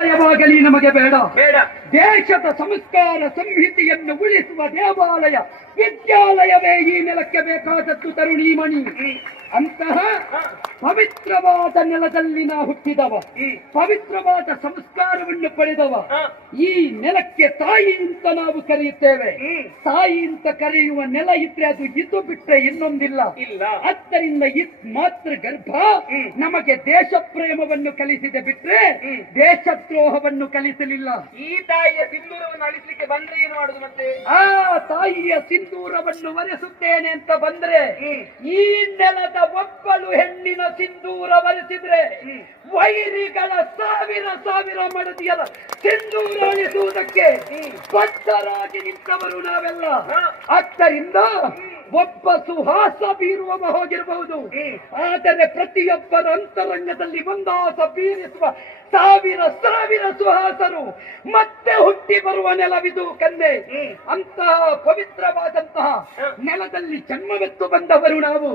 ಯಾವಾಗಲೀ ನಮಗೆ ಬೇಡ. ಬೇಡ. ದೇಶದ ಸಂಸ್ಕಾರ ಸಂಹಿತೆಯನ್ನು ಉಳಿಸುವ ದೇವಾಲಯ ವಿದ್ಯಾಲಯವೇ ಈ ನೆಲಕ್ಕೆ ಬೇಕಾದದ್ದು ತರುಣೀಮಣಿ. ಅಂತಹ ಪವಿತ್ರವಾದ ನೆಲದಲ್ಲಿ ನಾ ಹುಟ್ಟಿದವ, ಪವಿತ್ರವಾದ ಸಂಸ್ಕಾರವನ್ನು ಪಡೆದವ. ಈ ನೆಲಕ್ಕೆ ತಾಯಿ ಅಂತ ನಾವು ಕರೆಯುತ್ತೇವೆ. ತಾಯಿ ಅಂತ ಕರೆಯುವ ನೆಲ ಇದ್ರೆ ಅದು ಇದು ಬಿಟ್ರೆ ಇನ್ನೊಂದಿಲ್ಲ. ಆದ್ದರಿಂದ ಮಾತೃ ಗರ್ಭ ನಮಗೆ ದೇಶ ಪ್ರೇಮವನ್ನು ಕಲಿಸಿದೆ ಬಿಟ್ರೆ ದೇಶದ್ರೋಹವನ್ನು ಕಲಿಸಲಿಲ್ಲ. ಈ ತಾಯಿಯ ಸಿಂಧೂರವನ್ನು ಅಳಿಸಲಿಕ್ಕೆ ಬಂದ್ರೆ ಏನು ಮಾಡುದು ಮತ್ತೆ? ಆ ತಾಯಿಯ ಸಿಂಧೂರವನ್ನು ಒರೆಸುತ್ತೇನೆ ಅಂತ ಬಂದ್ರೆ ಈ ನೆಲದ ಒಬ್ಬಳು ಹೆಣ್ಣಿನ ಸಿಂಧೂರ ಒರೆಸಿದ್ರೆ ವೈರಿಗಳ ಸಾವಿರ ಮಡದಿಯರ ಸಿಂಧೂರ ಅಳಿಸುವುದಕ್ಕೆ ಬದ್ಧರಾಗಿ ನಿಂತವರು ನಾವೆಲ್ಲ. ಆದ್ದರಿಂದ ಒಬ್ಬ ಸುಹಾಸ ಬೀರುವವ ಹೋಗಿರಬಹುದು, ಆದರೆ ಪ್ರತಿಯೊಬ್ಬರ ಅಂತರಂಗದಲ್ಲಿ ಒಂದಾಸ ಬೀರಿಸುವ ಸಾವಿರ ಸುಹಾಸರು ಮತ್ತೆ ಹುಟ್ಟಿ ಬರುವ ನೆಲವಿದು ಕನ್ನೆ. ಅಂತಹ ಪವಿತ್ರವಾದಂತಹ ನೆಲದಲ್ಲಿ ಜನ್ಮವೆತ್ತು ಬಂದವರು ನಾವು.